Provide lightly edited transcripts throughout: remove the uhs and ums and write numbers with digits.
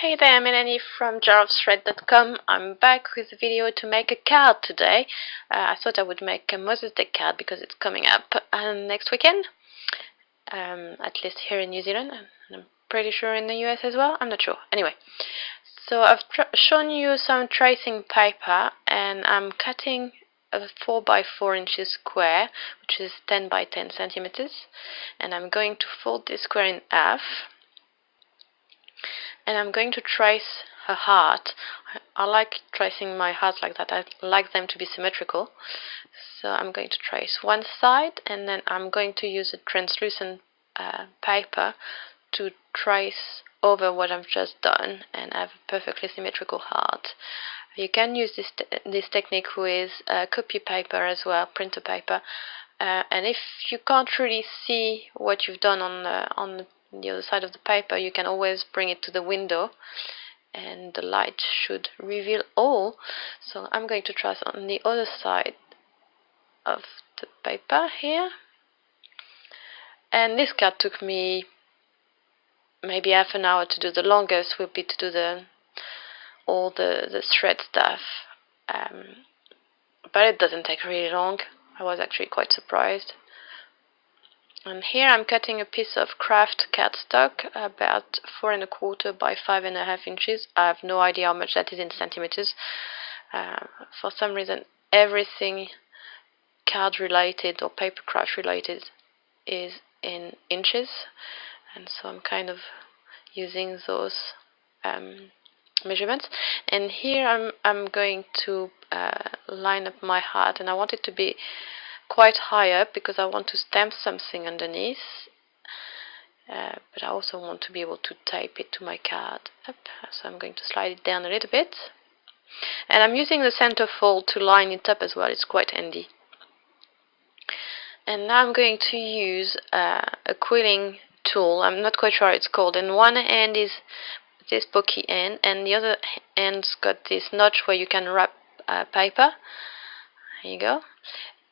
Hey there, I'm Melanie from jarofthread.com. I'm back with a video to make a card today. I thought I would make a Mother's Day card because it's coming up next weekend, at least here in New Zealand, and I'm pretty sure in the US as well. I'm not sure. Anyway, so I've shown you some tracing paper, and I'm cutting a 4 by 4 inches square, which is 10 by 10 centimeters, and I'm going to fold this square in half. And I'm going to trace a heart. I like tracing my hearts like that. I like them to be symmetrical. So I'm going to trace one side, and then I'm going to use a translucent paper to trace over what I've just done and have a perfectly symmetrical heart. You can use this technique with copy paper as well, printer paper. And if you can't really see what you've done on the other side of the paper, you can always bring it to the window and the light should reveal all. So I'm going to trace on the other side of the paper here, and this card took me maybe half an hour to do. The longest will be to do all the thread stuff, but it doesn't take really long. I was actually quite surprised. And here I'm cutting a piece of craft cardstock about 4 1/4 by 5 1/2 inches. I have no idea how much that is in centimeters. For some reason, everything card related or paper craft related is in inches, and so I'm kind of using those measurements. And here I'm going to line up my heart, and I want it to be quite high up because I want to stamp something underneath, but I also want to be able to tape it to my card up, so I'm going to slide it down a little bit, and I'm using the center fold to line it up as well. It's quite handy. And now I'm going to use a quilling tool. I'm not quite sure what it's called, and one end is this pokey end, and the other end's got this notch where you can wrap paper. Here you go.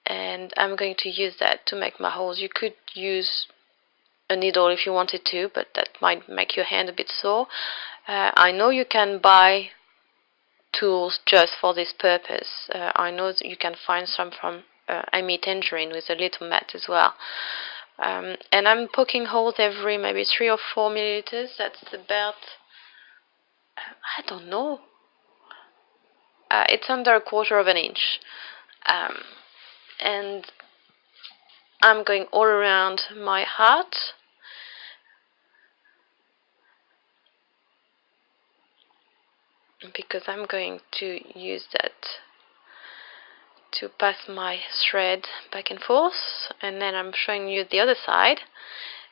And I'm going to use that to make my holes. You could use a needle if you wanted to, but that might make your hand a bit sore. I know you can buy tools just for this purpose. I know that you can find some from Amy Tangerine with a little mat as well. And I'm poking holes every maybe 3 or 4 milliliters. That's about, I don't know, it's under 1/4 of an inch. And I'm going all around my heart, because I'm going to use that to pass my thread back and forth. And then I'm showing you the other side,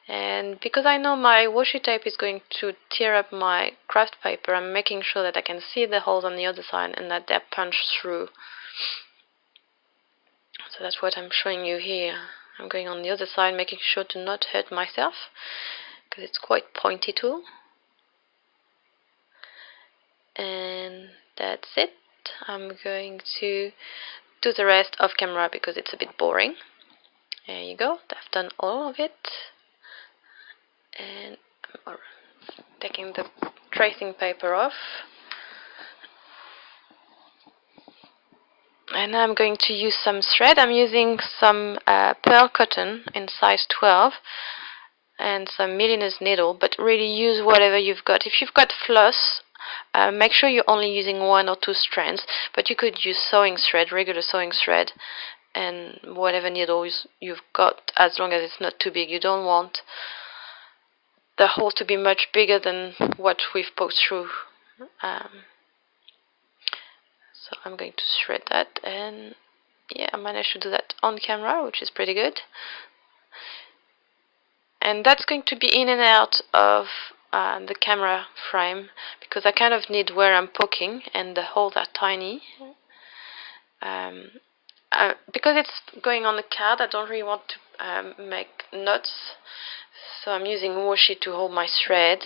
and because I know my washi tape is going to tear up my craft paper, I'm making sure that I can see the holes on the other side and that they're punched through. So that's what I'm showing you here. I'm going on the other side, making sure to not hurt myself because it's quite pointy tool. And that's it. I'm going to do the rest off camera because it's a bit boring. There you go. I've done all of it, and I'm taking the tracing paper off. And I'm going to use some thread. I'm using some pearl cotton in size 12 and some milliner's needle, but really use whatever you've got. If you've got floss, make sure you're only using 1 or 2 strands, but you could use sewing thread, regular sewing thread, and whatever needles you've got, as long as it's not too big. You don't want the hole to be much bigger than what we've poked through. So I'm going to thread that, and yeah, I managed to do that on camera, which is pretty good. And that's going to be in and out of the camera frame because I kind of need where I'm poking, and the holes are tiny. Because it's going on the card, I don't really want to make knots, so I'm using washi to hold my thread.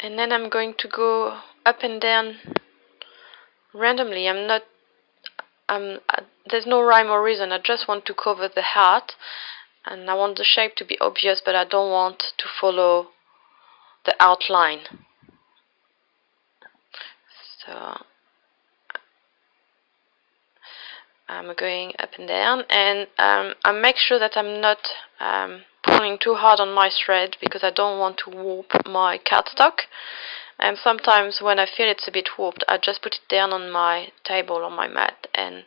And then I'm going to go up and down randomly. There's no rhyme or reason. I just want to cover the heart, and I want the shape to be obvious, but I don't want to follow the outline. So I'm going up and down, and I make sure that I'm not pulling too hard on my thread, because I don't want to warp my cardstock. And sometimes when I feel it's a bit warped, I just put it down on my table or my mat and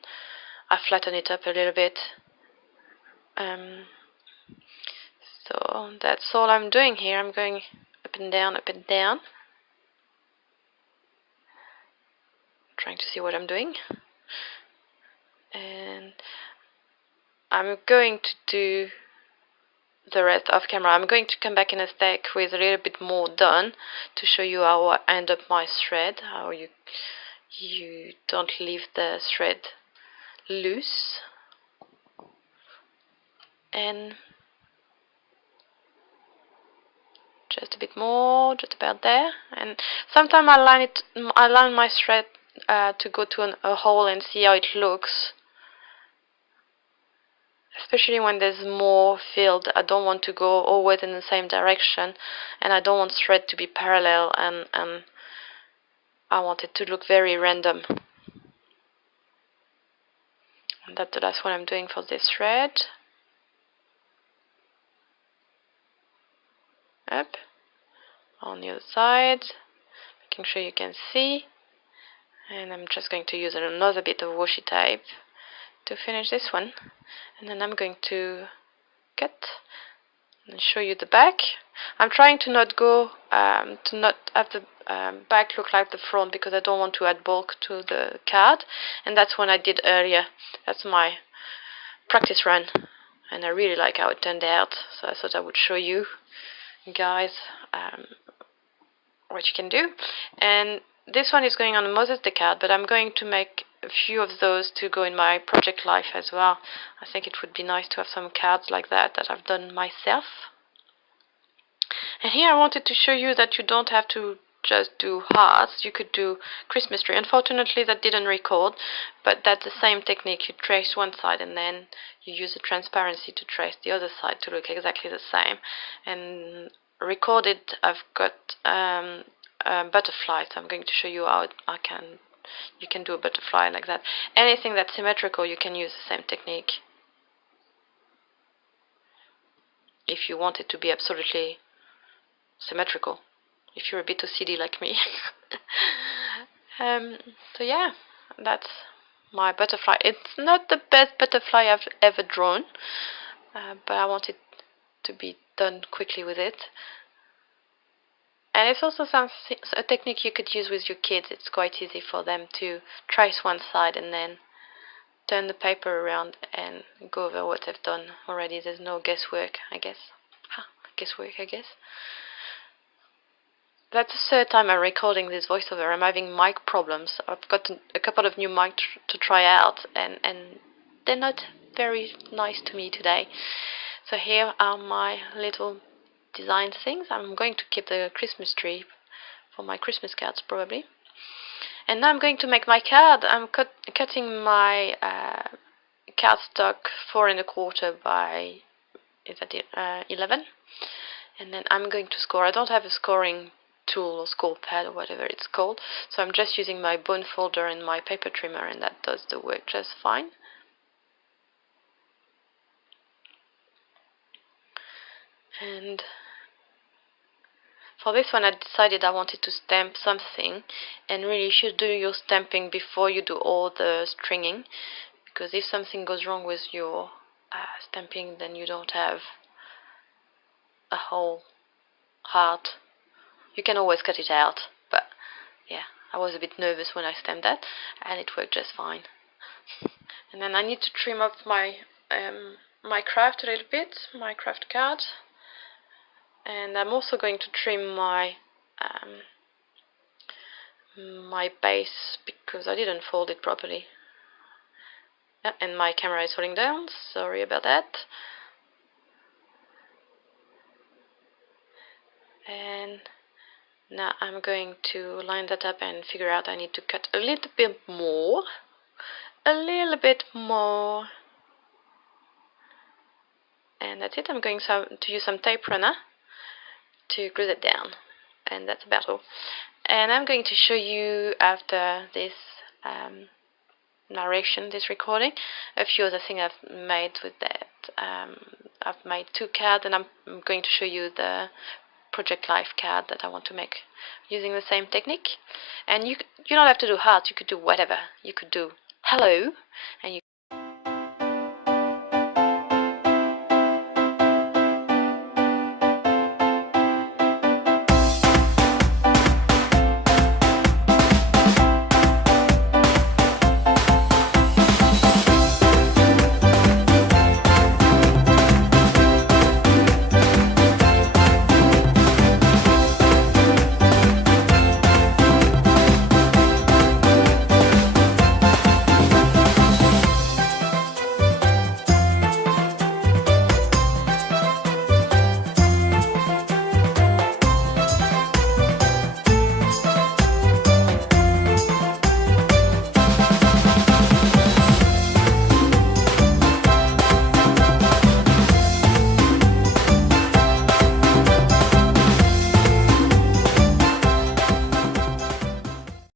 I flatten it up a little bit. So that's all I'm doing here. I'm going up and down, trying to see what I'm doing. And I'm going to do the rest off camera. I'm going to come back in a sec with a little bit more done to show you how I end up my thread, how you don't leave the thread loose. And just a bit more, just about there. And sometimes I line my thread to go to a hole and see how it looks. Especially when there's more filled, I don't want to go always in the same direction, and I don't want thread to be parallel, and I want it to look very random. And that's the last one I'm doing for this thread. Up on the other side, making sure you can see. And I'm just going to use another bit of washi tape to finish this one, and then I'm going to cut and show you the back. I'm trying to not have the back look like the front, because I don't want to add bulk to the card, and that's what I did earlier. That's my practice run, and I really like how it turned out, so I thought I would show you guys what you can do. And this one is going on most of the card, but I'm going to make a few of those to go in my project life as well. I think it would be nice to have some cards like that I've done myself. And here I wanted to show you that you don't have to just do hearts. You could do Christmas tree. Unfortunately that didn't record, but that's the same technique. You trace one side and then you use the transparency to trace the other side to look exactly the same. And recorded, I've got butterfly, so I'm going to show you how you can do a butterfly like that. Anything that's symmetrical, you can use the same technique if you want it to be absolutely symmetrical, if you're a bit OCD like me. So yeah, that's my butterfly. It's not the best butterfly I've ever drawn, but I want it to be done quickly with it. And it's also a technique you could use with your kids. It's quite easy for them to trace one side and then turn the paper around and go over what they've done already. There's no guesswork, I guess. That's the third time I'm recording this voiceover. I'm having mic problems. I've got a couple of new mics to try out, and they're not very nice to me today. So here are my little design things. I'm going to keep the Christmas tree for my Christmas cards probably. And now I'm going to make my card. I'm cutting my cardstock 4 1/4 by 11, and then I'm going to score. I don't have a scoring tool or score pad or whatever it's called, so I'm just using my bone folder and my paper trimmer, and that does the work just fine. And for this one I decided I wanted to stamp something, and really you should do your stamping before you do all the stringing, because if something goes wrong with your stamping, then you don't have a whole heart. You can always cut it out, but yeah, I was a bit nervous when I stamped that, and it worked just fine. And then I need to trim up my my craft a little bit, my craft card. And I'm also going to trim my my base, because I didn't fold it properly. And my camera is falling down, sorry about that. And now I'm going to line that up and figure out I need to cut a little bit more. And that's it. I'm going to use some tape runner to glue that down. and that's about all. And I'm going to show you after this narration, this recording, a few other things I've made with that. I've made 2 cards, and I'm going to show you the Project Life card that I want to make using the same technique. And you don't have to do hearts, you could do whatever. You could do hello, and you